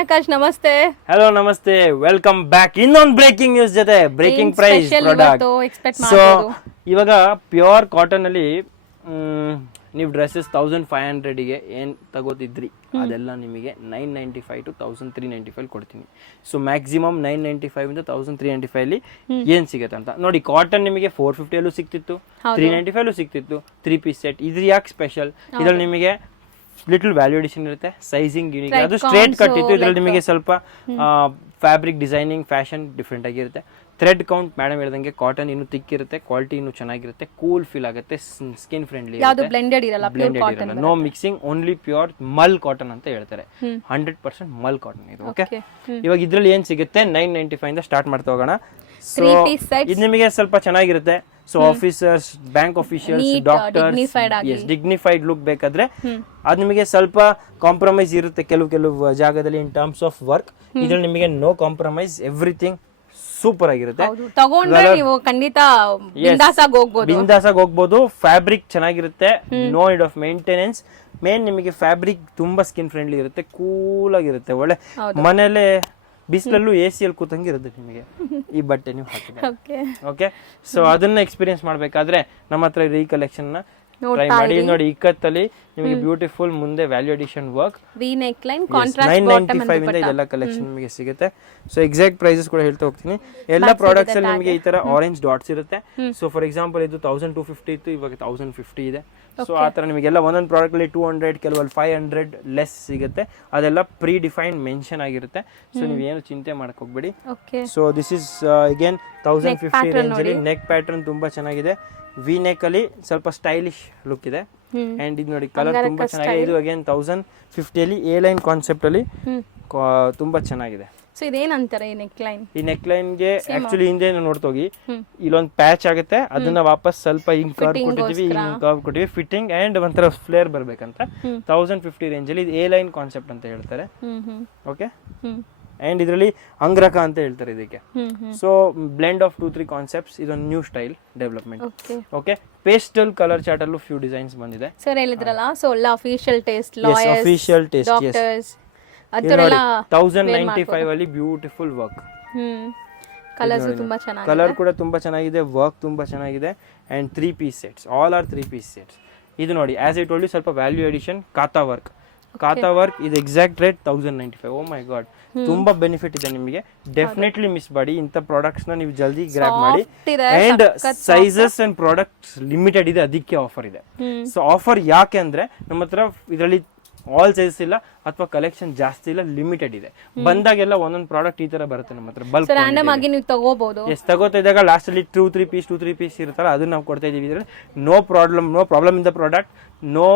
ಆಕಾಶ್ ನಮಸ್ತೆ. ಹಲೋ ನಮಸ್ತೆ, welcome back. ಇನ್ನೊಂದು ಬ್ರೇಕಿಂಗ್ ನ್ಯೂಸ್ ಜೊತೆ ಬ್ರೇಕಿಂಗ್ ಪ್ರೈಸ್ ಪ್ರಾಡಕ್ಟ್. ಸೊ ಇವಾಗ ಪ್ಯೂರ್ ಕಾಟನ್ ಅಲ್ಲಿ ನೀವು ಡ್ರೆಸ್ಸಸ್ 1500ಗೆ ಏನು ತಗೋತಿದ್ರಿ ಅದೆಲ್ಲ ನಿಮಗೆ 995 to 1395 ಕೊಡ್ತೀನಿ. ಸೊ ಮ್ಯಾಕ್ಸಿಮಮ್ 995 ಇಂದ 1395 ಅಲ್ಲಿ ಏನು ಸಿಗುತ್ತೆ ಅಂತ ನೋಡಿ. ಕಾಟನ್ ನಿಮಗೆ 450 ಅಲ್ಲೂ ಸಿಕ್ತಿತ್ತು, 395 ಅಲ್ಲೂ ಸಿಕ್ತಿತ್ತು. 3 ಪೀಸ್ ಸೆಟ್ ಇದು ಯಾಕೆ ಸ್ಪೆಷಲ್? ಇದ್ರಲ್ಲಿ ನಿಮಗೆ ಲಿಟಲ್ ವ್ಯಾಲ್ಯೂ ಅಡಿಷನ್ ಇರುತ್ತೆ, ಸೈಜಿಂಗ್ ಯೂನಿಕ್, ಅದು ಸ್ಟ್ರೇಟ್ ಕಟ್ ಇತ್ತು. ಇದ್ರಲ್ಲಿ ನಿಮಗೆ ಸ್ವಲ್ಪ ಫ್ಯಾಬ್ರಿಕ್ ಡಿಸೈನಿಂಗ್ ಫ್ಯಾಷನ್ ಡಿಫ್ರೆಂಟ್ ಆಗಿರುತ್ತೆ. ಥ್ರೆಡ್ ಕೌಂಟ್ ಮೇಡಮ್ ಹೇಳ್ದಂಗೆ ಕಾಟನ್ ಇನ್ನು ತಿಕ್ಕಿರುತ್ತೆ, ಕ್ವಾಲಿಟಿ ಇನ್ನು ಚೆನ್ನಾಗಿರುತ್ತೆ, ಕೂಲ್ ಫೀಲ್ ಆಗುತ್ತೆ, ಸ್ಕಿನ್ ಫ್ರೆಂಡ್ಲಿ, ಬ್ಲೆಂಡೆಡ್ ಇರಲ್ಲ, no mixing, only pure mul cotton ಅಂತ ಹೇಳ್ತಾರೆ. 100% ಮಲ್ ಕಾಟನ್ ಇದು. ಓಕೆ, ಇವಾಗ ಇದ್ರಲ್ಲಿ ಏನ್ ಸಿಗುತ್ತೆ 995 ಇಂದ ಸ್ಟಾರ್ಟ್ ಮಾಡ್ತಾ ಹೋಗೋಣ. ಸೊ ಇದು ನಿಮಗೆ ಸ್ವಲ್ಪ ಚೆನ್ನಾಗಿರುತ್ತೆ. So officers, bank officials, doctors, dignified look ಬೇಕಾದ್ರೆ ಅದು ನಿಮಗೆ ಸ್ವಲ್ಪ ಕಾಂಪ್ರಮೈಸ್ ಇರುತ್ತೆ ಕೆಲವು ಜಾಗದಲ್ಲಿ ಇನ್ ಟರ್ಮ್ಸ್ ಆಫ್ ವರ್ಕ್. ಇದ್ರಲ್ಲಿ ನಿಮಗೆ ನೋ ಕಾಂಪ್ರಮೈಸ್, ಎವ್ರಿಥಿಂಗ್ ಸೂಪರ್ ಆಗಿರುತ್ತೆ. ತಗೊಂಡ್ರೆ ನೀವು ಖಂಡಿತ ಬಿಂದಾಸಾಗಿ ಹೋಗ್ಬೋದು. ಫ್ಯಾಬ್ರಿಕ್ ಚೆನ್ನಾಗಿರುತ್ತೆ, no need of maintenance. Main ನಿಮಗೆ ಫ್ಯಾಬ್ರಿಕ್ ತುಂಬಾ ಸ್ಕಿನ್ ಫ್ರೆಂಡ್ಲಿ ಇರುತ್ತೆ, ಕೂಲ್ ಆಗಿರುತ್ತೆ, ಒಳ್ಳೆ ಮನೇಲೆ ಬಿಸಿಲಲ್ಲೂ AC ಅಲ್ಲಿ ಕೂತಂಗಿರುತ್ತೆ ನಿಮಗೆ ಈ ಬಟ್ಟೆ ನೀವು ಹಾಕಿದ್ರೆ. ಓಕೆ, ಸೊ ಅದನ್ನ ಎಕ್ಸ್ಪೀರಿಯನ್ಸ್ ಮಾಡ್ಬೇಕಾದ್ರೆ ನಮ್ಮ ಹತ್ರ ಈ ಕಲೆಕ್ಷನ್ ನ ಟ್ರೈ ಮಾಡಿ ನೋಡಿ. ಇಕ್ಕತ್ತಲ್ಲಿ ನಿಮಗೆ ಬ್ಯೂಟಿಫುಲ್ ಮುಂದೆ value addition work, V neckline, contrast 995 ಇಂದ ಇದೆಲ್ಲ ಕಲೆಕ್ಷನ್ ನಿಮಗೆ ಸಿಗುತ್ತೆ. ಸೊ ಎಕ್ಸಾಕ್ಟ್ ಪ್ರೈಸಸ್ ಕೂಡ ಹೇಳ್ತಾ ಹೋಗ್ತೀನಿ. ಎಲ್ಲ ಪ್ರಾಡಕ್ಟ್ಸ್ ಅಲ್ಲಿ ನಿಮಗೆ ಈ ತರ ಆರೆಂಜ್ ಡಾಟ್ಸ್ ಇರುತ್ತೆ. ಸೊ ಫಾರ್ ಎಕ್ಸಾಂಪಲ್ ಇದು 1250 ಇತ್ತು, ಇವಾಗ 1050 ಇದೆ. ಸೊ ಆ ತರ ನಿಮಗೆಲ್ಲ ಒಂದೊಂದು ಪ್ರಾಡಕ್ಟ್ ಅಲ್ಲಿ 200, ಕೆಲವಲ್ಲಿ 500 ಲೆಸ್ ಸಿಗುತ್ತೆ. ಅದೆಲ್ಲ ಪ್ರೀ ಡಿಫೈನ್ಡ್ ಮೆನ್ಷನ್ ಆಗಿರುತ್ತೆ. ಸೊ ನೀವೇನು ಚಿಂತೆ ಮಾಡಕ್ ಹೋಗ್ಬೇಡಿ. So this is again 1050 range ಅಲ್ಲಿ ನೆಕ್ ಪ್ಯಾಟರ್ನ್ ತುಂಬಾ ಚೆನ್ನಾಗಿದೆ. ವಿ ನೆಕ್ ಅಲ್ಲಿ ಸ್ವಲ್ಪ ಸ್ಟೈಲಿಶ್ ಲುಕ್ ಇದೆ. ಅಂಡ್ ಇದು ನೋಡಿ ಕಲರ್ ತುಂಬಾ ಚೆನ್ನಾಗಿದೆ. ಇದು ಅಗೇನ್ 1050 ಅಲ್ಲಿ ಎ ಲೈನ್ ಕಾನ್ಸೆಪ್ಟ್ ಅಲ್ಲಿ ತುಂಬಾ ಚೆನ್ನಾಗಿದೆ. ಸೊ ಇದೇನಂತಾರೆ ಈ ನೆಕ್ ಲೈನ್? ಈ ನೆಕ್ ಲೈನ್ ಗೆ ಆಕ್ಚುಲಿ ಹಿಂದೆ ನೋಡ್ತೋಗಿ ಇಲ್ಲೊಂದು ಪ್ಯಾಚ್ ಆಗುತ್ತೆ, ಅದನ್ನ ವಾಪಸ್ ಸ್ವಲ್ಪ ಹಿಂಗ್ ಕರ್ವ್ ಕೊಟ್ಟಿದೀವಿ, ಹಿಂಗ್ ಕರ್ವ್ ಕೊಟ್ಟಿವಿ ಫಿಟ್ಟಿಂಗ್ ಅಂಡ್ ಒಂಥರ ಫ್ಲೇರ್ ಬರ್ಬೇಕಂತ 1050 ರೇಂಜ್ ಅಲ್ಲಿ ಎ ಲೈನ್ ಕಾನ್ಸೆಪ್ಟ್ ಅಂತ ಹೇಳ್ತಾರೆ. ಓಕೆ, ಅಂಡ್ ಇದರಲ್ಲಿ ಅಂಗ್ರಕ ಅಂತ ಹೇಳ್ತಾರೆ ಇದಕ್ಕೆ. ಸೊ ಬ್ಲೆಂಡ್ ಆಫ್ 2-3 ಕಾನ್ಸೆಪ್ಟ್ಸ್, ಇದೊಂದು new style development. Okay, pastel colour chart ಅಲ್ಲೂ ಫ್ಯೂ ಡಿಸೈನ್ಸ್ ಬಂದಿದೆ. ಸರ್ ಹೇಳಿದ್ರಲ್ಲ, ಸೊ ಎಲ್ಲ official taste, lawyers, official taste, doctors, ಅದೆಲ್ಲ 1095 ಅಲ್ಲಿ ಬ್ಯೂಟಿಫುಲ್ ವರ್ಕ್. ಕಲರ್ಸ್ ತುಂಬಾ ಚೆನ್ನಾಗಿದೆ, ಕಲರ್ ಕೂಡ ತುಂಬಾ ಚೆನ್ನಾಗಿದೆ, ವರ್ಕ್ ತುಂಬಾ ಚೆನ್ನಾಗಿದೆ. And 3 piece sets, all are 3 piece sets. ಇದು ನೋಡಿ ಆಸ್ ಐ ಟೋಲ್ಡ್ ಯು ಸ್ವಲ್ಪ ವ್ಯಾಲ್ಯೂ ಎಡಿಷನ್ ಕಾತಾ ವರ್ಕ್. ಕಾತಾ ವರ್ಕ್ ಇದು exact rate 1095. Oh my God, ತುಂಬಾ ಬೆನಿಫಿಟ್ ಇದೆ ನಿಮಗೆ. ಡೆಫಿನೆಟ್ಲಿ ಮಿಸ್ ಮಾಡಿ ಇಂಥ ಪ್ರಾಡಕ್ಟ್ಸ್ ನ ನೀವು ಜಲ್ದಿ ಗ್ರಾಬ್ ಮಾಡಿ. And sizes and products limited ಇದೆ, ಅದಕ್ಕೆ ಆಫರ್ ಇದೆ. ಸೊ ಆಫರ್ ಯಾಕೆ ಅಂದ್ರೆ ನಮ್ಮ ಹತ್ರ ಇದರಲ್ಲಿ ಆಲ್ ಸೈಜಸ್ ಇಲ್ಲ ಅಥವಾ ಕಲೆಕ್ಷನ್ ಜಾಸ್ತಿ ಇಲ್ಲ, ಲಿಮಿಟೆಡ್ ಇದೆ. ಬಂದಾಗೆಲ್ಲ ಒಂದೊಂದು ಪ್ರಾಡಕ್ಟ್ ಈ ತರ ಬರುತ್ತೆ ನಮ್ಮ ಹತ್ರ. ಬಲ್ಕ್ ರ್ಯಾಂಡಮ್ ಆಗಿ ನೀವು ತಗೋಬಹುದು. ತಗೋತಾ ಇದ್ದಾಗ ಲಾಸ್ಟ್ ಅಲ್ಲಿ 2-3 ಪೀಸ್ ಇರುತ್ತಲ್ಲ, ಅದನ್ನ ನಾವು ಕೊಡ್ತಾ ಇದೀವಿ. ಇದರಲ್ಲಿ no problem in the product, no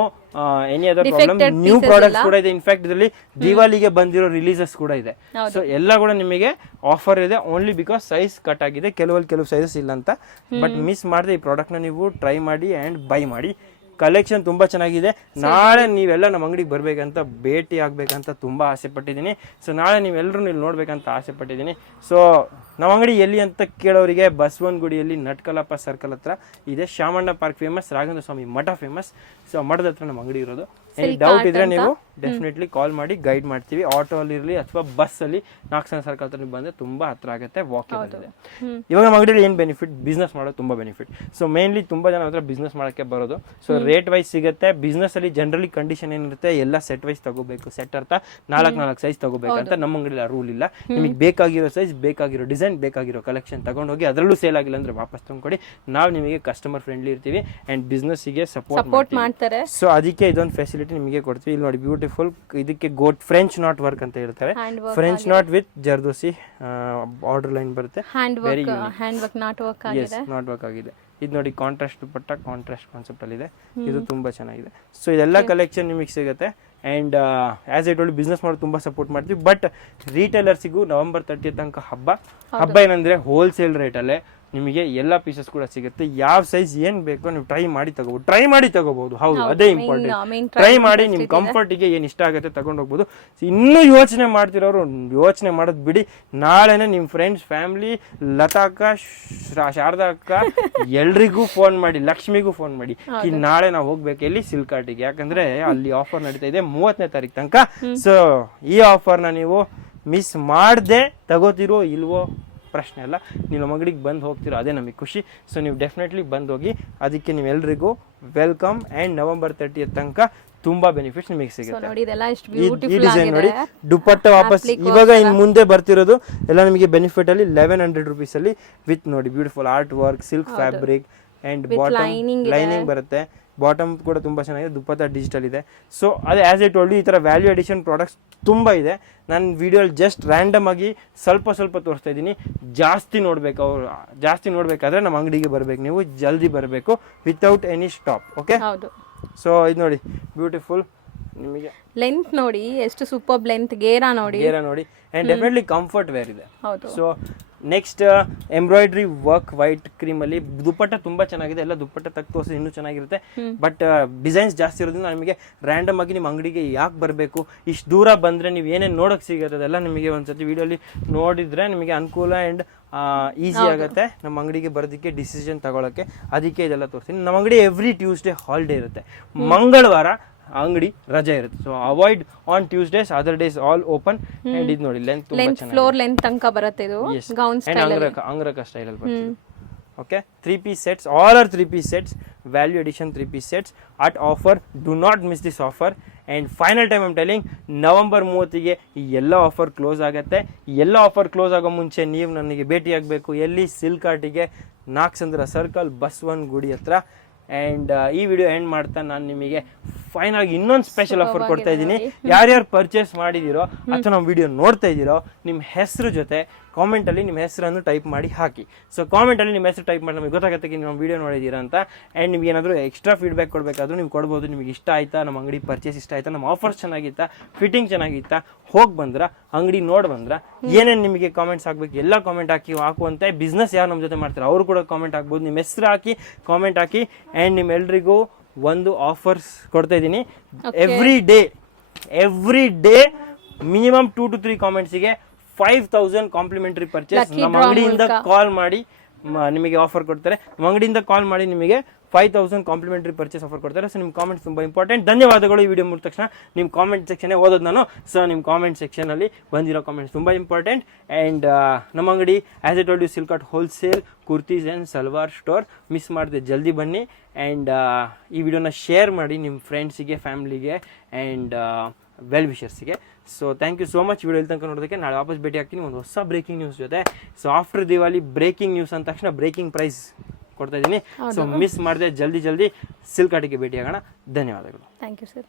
any other problem. New products ಕೂಡ ಇದೆ. ಇನ್ಫ್ಯಾಕ್ಟ್ ಇದರಲ್ಲಿ ದಿವಾಲಿಗೆ ಬಂದಿರೋ ರಿಲೀಸಸ್ ಕೂಡ ಇದೆ. ಸೊ ಎಲ್ಲ ಕೂಡ ನಿಮಗೆ ಆಫರ್ ಇದೆ, ಓನ್ಲಿ ಬಿಕಾಸ್ ಸೈಜ್ ಕಟ್ ಆಗಿದೆ. ಕೆಲವು ಸೈಜಸ್ ಇಲ್ಲ ಅಂತ. ಬಟ್ ಮಿಸ್ ಮಾಡದೆ ಈ ಪ್ರಾಡಕ್ಟ್ ನ ನೀವು ಟ್ರೈ ಮಾಡಿ ಅಂಡ್ ಬೈ ಮಾಡಿ. ಕಲೆಕ್ಷನ್ ತುಂಬಾ ಚೆನ್ನಾಗಿದೆ. ನಾಳೆ ನೀವೆಲ್ಲ ನಮ್ಮ ಅಂಗಡಿಗೆ ಬರ್ಬೇಕಂತ, ಭೇಟಿ ಆಗ್ಬೇಕಂತ ತುಂಬಾ ಆಸೆ ಪಟ್ಟಿದ್ದೀನಿ. ಸೊ ನಾಳೆ ನೀವೆಲ್ಲರೂ ಇಲ್ಲಿ ನೋಡ್ಬೇಕಂತ ಆಸೆ ಪಟ್ಟಿದ್ದೀನಿ. ಸೊ ನಮ್ಮ ಅಂಗಡಿ ಎಲ್ಲಿ ಅಂತ ಕೇಳೋರಿಗೆ ಬಸವನಗುಡಿಯಲ್ಲಿ ನಟ್ಕಲಪ್ಪ ಸರ್ಕಲ್ ಹತ್ರ ಇದೆ. ಶಾಮಣ್ಣ ಪಾರ್ಕ್ ಫೇಮಸ್, ರಾಘವೇಂದ್ರ ಸ್ವಾಮಿ ಮಠ ಫೇಮಸ್. ಸೊ ಮಠದ ಹತ್ರ ನಮ್ಮ ಅಂಗಡಿ ಇರೋದು. ಡೌಟ್ ಇದ್ರೆ ನೀವು ಡೆಫಿನೆಟ್ಲಿ ಕಾಲ್ ಮಾಡಿ, ಗೈಡ್ ಮಾಡ್ತೀವಿ. ಆಟೋ ಅಲ್ಲಿ ಇರಲಿ ಅಥವಾ ಬಸ್ ಅಲ್ಲಿ 4 ಸರ್ಕಲ್ ಹತ್ರ ನೀವು ಬಂದ್ರೆ ತುಂಬಾ ಹತ್ರ ಆಗುತ್ತೆ, ವಾಕೇಬಲ್ ಇದೆ. ಇವಾಗ ನಮ್ಮ ಅಂಗಡಿಯಲ್ಲಿ ಏನು ಬೆನಿಫಿಟ್? ಬಿಸ್ನೆಸ್ ಮಾಡೋದು ತುಂಬಾ ಬೆನಿಫಿಟ್. ಸೊ ಮೇನ್ಲಿ ತುಂಬಾ ಜನ ಹತ್ರ ಬಿಸ್ನೆಸ್ ಮಾಡೋಕ್ಕೆ ಬರೋದು. ಸೊ ರೇಟ್ ವೈಸ್ ಸಿಗುತ್ತೆ. ಬಿಸ್ನೆಸ್ ಅಲ್ಲಿ ಜನರಲಿ ಕಂಡೀಷನ್ ಏನಿರುತ್ತೆ, ಎಲ್ಲ ಸೆಟ್ ವೈಸ್ ತಗೋಬೇಕು. ಸೆಟ್ ಅರ್ಥ 4 ಸೈಜ್ ತಗೋಬೇಕಂತ ನಮ್ಮ ಅಂಗಡಿಯಲ್ಲಿ ರೂಲ್ ಇಲ್ಲ. ನಿಮಗೆ ಬೇಕಾಗಿರೋ ಸೈಜ್, ಬೇಕಾಗಿರೋ ಡಿಸೈನ್, ಬೇಕಾಗಿರೋ ಕಲೆಕ್ಷನ್ ತಗೊಂಡೋಗಿ ಅದರಲ್ಲೂ ಸೇಲ್ ಆಗಿಲ್ಲ ಅಂದ್ರೆ ವಾಪಸ್ ತಗೊಂಡ್ಕೊಡಿ. ನಾವು ನಿಮಗೆ ಕಸ್ಟಮರ್ ಫ್ರೆಂಡ್ಲಿ ಇರ್ತೀವಿ ಅಂಡ್ ಬಿಸ್ನೆಸ್ಸಿಗೆ ಸಪೋರ್ಟ್ ಮಾಡ್ತಾರೆ. ಸೊ ಅದಕ್ಕೆ ಇದೊಂದು ಫೆಸಿಲಿಟಿ ನಿಮಗೆ ಕೊಡ್ತೀವಿ. ಇಲ್ಲಿ ನೋಡಿ ಬ್ಯೂಟಿಫುಲ್, ಇದಕ್ಕೆ ಫ್ರೆಂಚ್ ನಾಟ್ ವರ್ಕ್ ಅಂತ ಹೇಳ್ತಾರೆ. French not with zardozi border line ಬರುತ್ತೆ. ವೆರಿ ನಾಟ್ ವರ್ಕ್ ಆಗಿದೆ. ಇದು ನೋಡಿ ಕಾಂಟ್ರಾಸ್ಟ್ ದುಪಟ್ಟ, ಕಾಂಟ್ರಾಸ್ಟ್ ಕಾನ್ಸೆಪ್ಟ್ ಅಲ್ಲಿ ಇದೆ. ಇದು ತುಂಬಾ ಚೆನ್ನಾಗಿದೆ. ಸೊ ಇದೆಲ್ಲ ಕಲೆಕ್ಷನ್ ನಿಮಗೆ ಸಿಗುತ್ತೆ. And as I told business ಮಾಡೋದು ತುಂಬಾ ಸಪೋರ್ಟ್ ಮಾಡ್ತೀವಿ. ಬಟ್ ರೀಟೇಲರ್ಸಿಗೂ November 30 ತನಕ ಹಬ್ಬ ಏನಂದ್ರೆ ಹೋಲ್ಸೇಲ್ ರೇಟಲ್ಲೇ ನಿಮಗೆ ಎಲ್ಲ ಪೀಸಸ್ ಕೂಡ ಸಿಗುತ್ತೆ. ಯಾವ ಸೈಜ್ ಏನು ಬೇಕೋ ನೀವು ಟ್ರೈ ಮಾಡಿ ತಗೋಬಹುದು. ಹೌದು, ಅದೇ ಇಂಪಾರ್ಟೆಂಟ್. ಟ್ರೈ ಮಾಡಿ ನಿಮ್ಮ ಕಂಫರ್ಟಿಗೆ ಏನು ಇಷ್ಟ ಆಗುತ್ತೆ ತಗೊಂಡು ಹೋಗ್ಬೋದು. ಇನ್ನೂ ಯೋಚನೆ ಮಾಡ್ತಿರೋರು ಯೋಚನೆ ಮಾಡೋದು ಬಿಡಿ, ನಾಳೆನೇ ನಿಮ್ಮ ಫ್ರೆಂಡ್ಸ್, ಫ್ಯಾಮಿಲಿ, ಲತಾ ಅಕ್ಕ, ಶಾರದಾ ಅಕ್ಕ ಎಲ್ರಿಗೂ ಫೋನ್ ಮಾಡಿ, ಲಕ್ಷ್ಮಿಗೂ ಫೋನ್ ಮಾಡಿ, ನಾಳೆ ನಾವು ಹೋಗ್ಬೇಕು ಎಲ್ಲಿ, ಸಿಲ್ಕಾಟಿಗೆ. ಯಾಕಂದ್ರೆ ಅಲ್ಲಿ ಆಫರ್ ನಡೀತಾ ಇದೆ 30ನೇ ತಾರೀಕು ತನಕ. ಸೊ ಈ ಆಫರ್ನ ನೀವು ಮಿಸ್ ಮಾಡದೆ ತಗೋತಿರೋ ಇಲ್ವೋ ಪ್ರಶ್ನೆ ಅಲ್ಲ, ನೀವು ನಮ್ಮ ಅಂಗಡಿಗೆ ಬಂದು ಹೋಗ್ತಿರೋ ಅದೇ ನಮಗೆ ಖುಷಿ. ಸೊ ನೀವು ಡೆಫಿನೆಟ್ಲಿ ಬಂದು ಹೋಗಿ. ಅದಕ್ಕೆ ನೀವೆಲ್ರಿಗೂ ವೆಲ್ಕಮ್. ಆ್ಯಂಡ್ November 30th ತನಕ ತುಂಬಾ ಬೆನಿಫಿಟ್ಸ್ ನಿಮಗೆ ಸಿಗುತ್ತೆ. ಈ ಡಿಸೈನ್ ನೋಡಿ, ದುಪ್ಪಟ್ಟ ವಾಪಸ್ ಇವಾಗ ಇನ್ನು ಮುಂದೆ ಬರ್ತಿರೋದು ಎಲ್ಲ ನಿಮಗೆ ಬೆನಿಫಿಟ್ ಅಲ್ಲಿ 1100 rupees ಅಲ್ಲಿ ವಿತ್ ನೋಡಿ beautiful art work, silk fabric and bottom lining ಬರುತ್ತೆ. ಬಾಟಮ್ ಕೂಡ ತುಂಬ ಚೆನ್ನಾಗಿದೆ, ದುಪ್ಪಟ್ಟ ಡಿಜಿಟಲ್ ಇದೆ. ಸೊ ಅದೇ ಆ್ಯಸ್ ಐ ಟೋಲ್ಡ್ ಯು, ಈ ಥರ ವ್ಯಾಲ್ಯೂ ಅಡಿಷನ್ ಪ್ರಾಡಕ್ಟ್ಸ್ ತುಂಬ ಇದೆ. ನಾನು ವಿಡಿಯೋಲಿ ಜಸ್ಟ್ ರ್ಯಾಂಡಮ್ ಆಗಿ ಸ್ವಲ್ಪ ತೋರಿಸ್ತಾ ಇದ್ದೀನಿ. ಜಾಸ್ತಿ ನೋಡಬೇಕಾದ್ರೆ ನಮ್ಮ ಅಂಗಡಿಗೆ ಬರಬೇಕು, ನೀವು ಜಲ್ದಿ ಬರಬೇಕು, without any stop. Okay, so ಇದು ನೋಡಿ ಬ್ಯೂಟಿಫುಲ್. ನಿಮಗೆ ಲೆಂತ್ ನೋಡಿ ಎಷ್ಟು ಸೂಪರ್ ಲೆಂತ್, ಗೇರಾ ನೋಡಿ ಆ್ಯಂಡ್ ಡೆಫಿನೆಟ್ಲಿ ಕಂಫರ್ಟ್ ವೇರ್ ಇದೆ. So next embroidery work white cream ಅಲ್ಲಿ ದುಪ್ಪಟ್ಟ ತುಂಬಾ ಚೆನ್ನಾಗಿದೆ. ಎಲ್ಲ ದುಪ್ಪಟ್ಟ ತಕ್ಕ ತೋರಿಸಿ ಇನ್ನೂ ಚೆನ್ನಾಗಿರುತ್ತೆ. ಬಟ್ ಡಿಸೈನ್ಸ್ ಜಾಸ್ತಿ ಇರೋದ್ರಿಂದ ನಮಗೆ ರ್ಯಾಂಡಮ್ ಆಗಿ ನಿಮ್ಮ ಅಂಗಡಿಗೆ ಯಾಕೆ ಬರಬೇಕು, ಇಷ್ಟು ದೂರ ಬಂದರೆ ನೀವು ಏನೇನು ನೋಡೋಕೆ ಸಿಗುತ್ತೆ ಅದೆಲ್ಲ ನಿಮಗೆ ಒಂದ್ಸತಿ ವಿಡಿಯೋಲಿ ನೋಡಿದರೆ ನಿಮಗೆ ಅನುಕೂಲ ಆ್ಯಂಡ್ ಈಸಿ ಆಗುತ್ತೆ ನಮ್ಮ ಅಂಗಡಿಗೆ ಬರೋದಕ್ಕೆ, ಡಿಸಿಷನ್ ತಗೊಳ್ಳೋಕ್ಕೆ. ಅದಕ್ಕೆ ಇದೆಲ್ಲ ತೋರಿಸ್ತೀನಿ. ನಮ್ಮ ಅಂಗಡಿ ಎವ್ರಿ ಟ್ಯೂಸ್ಡೇ ಹಾಲಿಡೇ ಇರುತ್ತೆ, ಮಂಗಳವಾರ ಅಂಗಡಿ ರಜೆ ಇರುತ್ತೆ. So avoid on Tuesdays, other days all open. And ಇದು ನೋಡಿ ಲೆಂತ್ ತುಂಬಾ ಚೆನ್ನಾಗಿದೆ, ಫ್ಲೋರ್ ಲೆಂತ್ ತನಕ ಬರುತ್ತೆ. ಇದು ಗೌನ್ ಸ್ಟೈಲ್ ಅಂಗರಕ ಸ್ಟೈಲ್ ಅಲ್ಲಿ ಬರುತ್ತೆ. Okay, 3 piece sets, all are 3 piece sets, value addition 3 piece sets at offer. Do not miss this offer. And final time I'm telling, November 30ಗೆ ಈ ಎಲ್ಲ ಆಫರ್ ಕ್ಲೋಸ್ ಆಗುತ್ತೆ. ಎಲ್ಲ offer close ಆಗೋ ಮುಂಚೆ ನೀವು ನನಗೆ ಭೇಟಿ ಆಗಬೇಕು ಎಲ್ಲಿ, ಸಿಲ್ಕಾಟಿಗೆ, ನಾಗಸಂದ್ರ ಸರ್ಕಲ್, ಬಸವನಗುಡಿ ಹತ್ರ. ಆ್ಯಂಡ್ ಈ ವಿಡಿಯೋ ಎಂಡ್ ಮಾಡ್ತಾ ನಾನು ನಿಮಗೆ ಫೈನಲ್ ಆಗಿ ಇನ್ನೊಂದು ಸ್ಪೆಷಲ್ ಆಫರ್ ಕೊಡ್ತಾ ಇದ್ದೀನಿ. ಯಾರ್ಯಾರು ಪರ್ಚೇಸ್ ಮಾಡಿದ್ದೀರೋ ಅಥವಾ ನಮ್ಮ ವಿಡಿಯೋ ನೋಡ್ತಾ ಇದ್ದೀರೋ, ನಿಮ್ಮ ಹೆಸರು ಜೊತೆ ಕಾಮೆಂಟಲ್ಲಿ ನಿಮ್ಮ ಹೆಸರನ್ನು ಟೈಪ್ ಮಾಡಿ ಹಾಕಿ. ಸೊ ಕಾಮೆಂಟಲ್ಲಿ ನಿಮ್ಮ ಹೆಸರು ಟೈಪ್ ಮಾಡಿ ನಮಗೆ ಗೊತ್ತಾಗುತ್ತೆ ನೀವು ನಮ್ಮ ವಿಡಿಯೋ ನೋಡಿದ್ದೀರಾ ಅಂತ. ಆ್ಯಂಡ್ ನಿಮ್ಗೆ ಏನಾದರೂ ಎಕ್ಸ್ಟ್ರಾ ಫೀಡ್ಬ್ಯಾಕ್ ಕೊಡಬೇಕಾದ್ರೂ ನೀವು ಕೊಡ್ಬೋದು. ನಿಮಗೆ ಇಷ್ಟ ಆಯಿತಾ, ನಮ್ಮ ಅಂಗಡಿ ಪರ್ಚೇಸ್ ಇಷ್ಟ ಆಯಿತಾ, ನಮ್ಮ ಆಫರ್ಸ್ ಚೆನ್ನಾಗಿತ್ತಾ, ಫಿಟ್ಟಿಂಗ್ ಚೆನ್ನಾಗಿತ್ತಾ, ಹೋಗಿ ಬಂದ್ರೆ ಅಂಗಡಿ ನೋಡಿ ಬಂದ್ರೆ ಏನೇನು ನಿಮಗೆ ಕಾಮೆಂಟ್ಸ್ ಹಾಕಬೇಕು ಎಲ್ಲ ಕಾಮೆಂಟ್ ಹಾಕುವಂತೆ. ಬಿಸ್ನೆಸ್ ಯಾರು ನಮ್ಮ ಜೊತೆ ಮಾಡ್ತಾರೆ ಅವರು ಕೂಡ ಕಾಮೆಂಟ್ ಹಾಕ್ಬೋದು. ನಿಮ್ಮ ಹೆಸರು ಹಾಕಿ ಕಾಮೆಂಟ್ ಹಾಕಿ. ಆ್ಯಂಡ್ ನಿಮ್ಮೆಲ್ರಿಗೂ ಒಂದು ಆಫರ್ಸ್ ಕೊಡ್ತಾ ಇದ್ದೀನಿ. Every day minimum 2 to 3 ಕಾಮೆಂಟ್ಸಿಗೆ 5000 complementary purchase ನಮ್ಮ ಅಂಗಡಿಯಿಂದ ಕಾಲ್ ಮಾಡಿ ನಿಮಗೆ ಆಫರ್ ಕೊಡ್ತಾರೆ. ನಮ್ಮ ಅಂಗಡಿಯಿಂದ ಕಾಲ್ ಮಾಡಿ ನಿಮಗೆ 5000 ಕಾಂಪ್ಲಿಮೆಂಟರಿ ಪರ್ಚೇಸ್ ಆಫರ್ ಕೊಡ್ತಾರೆ. ಸೊ ನಿಮ್ಮ ಕಾಮೆಂಟ್ಸ್ ತುಂಬ ಇಂಪಾರ್ಟೆಂಟ್. ಧನ್ಯವಾದಗಳು. ಈ ವಿಡಿಯೋ ಮುಗಿದ ತಕ್ಷಣ ನಿಮ್ಮ ಕಾಮೆಂಟ್ ಸೆಕ್ಷನ್ ಓದೋದು ನಾನು. ಸೊ ನಿಮ್ಮ ಕಾಮೆಂಟ್ ಸೆಕ್ಷನಲ್ಲಿ ಬಂದಿರೋ ಕಾಮೆಂಟ್ಸ್ ತುಂಬ ಇಂಪಾರ್ಟೆಂಟ್. ಆ್ಯಂಡ್ ನಮ್ಮ ಅಂಗಡಿ as I told you, Silkot wholesale kurtis and salwar store. Miss ಮಾಡದೆ ಜಲ್ದಿ ಬನ್ನಿ. ಆ್ಯಂಡ್ ಈ ವಿಡಿಯೋನ ಶೇರ್ ಮಾಡಿ ನಿಮ್ಮ ಫ್ರೆಂಡ್ಸಿಗೆ, ಫ್ಯಾಮ್ಲಿಗೆ ಆ್ಯಂಡ್ ವೆಲ್ ವಿಷರ್ಸಿಗೆ. So thank you so much. Video ತನಕ ನೋಡೋದಕ್ಕೆ. ನಾಳೆ ವಾಪಸ್ ಭೇಟಿ ಆಗ್ತೀನಿ ಒಂದು ಹೊಸ ಬ್ರೇಕಿಂಗ್ ನ್ಯೂಸ್ ಜೊತೆ. So after Diwali breaking news ಅಂದ ತಕ್ಷಣ ಬ್ರೇಕಿಂಗ್ ಪ್ರೈಸ್ ಕೊಡ್ತಾ ಇದ್ದೀನಿ. ಸೊ ಮಿಸ್ ಮಾಡದೆ ಜಲ್ದಿ ಸಿಲ್ಕಾಟಿಗೆ ಭೇಟಿ ಆಗೋಣ. ಧನ್ಯವಾದಗಳು. Thank you sir.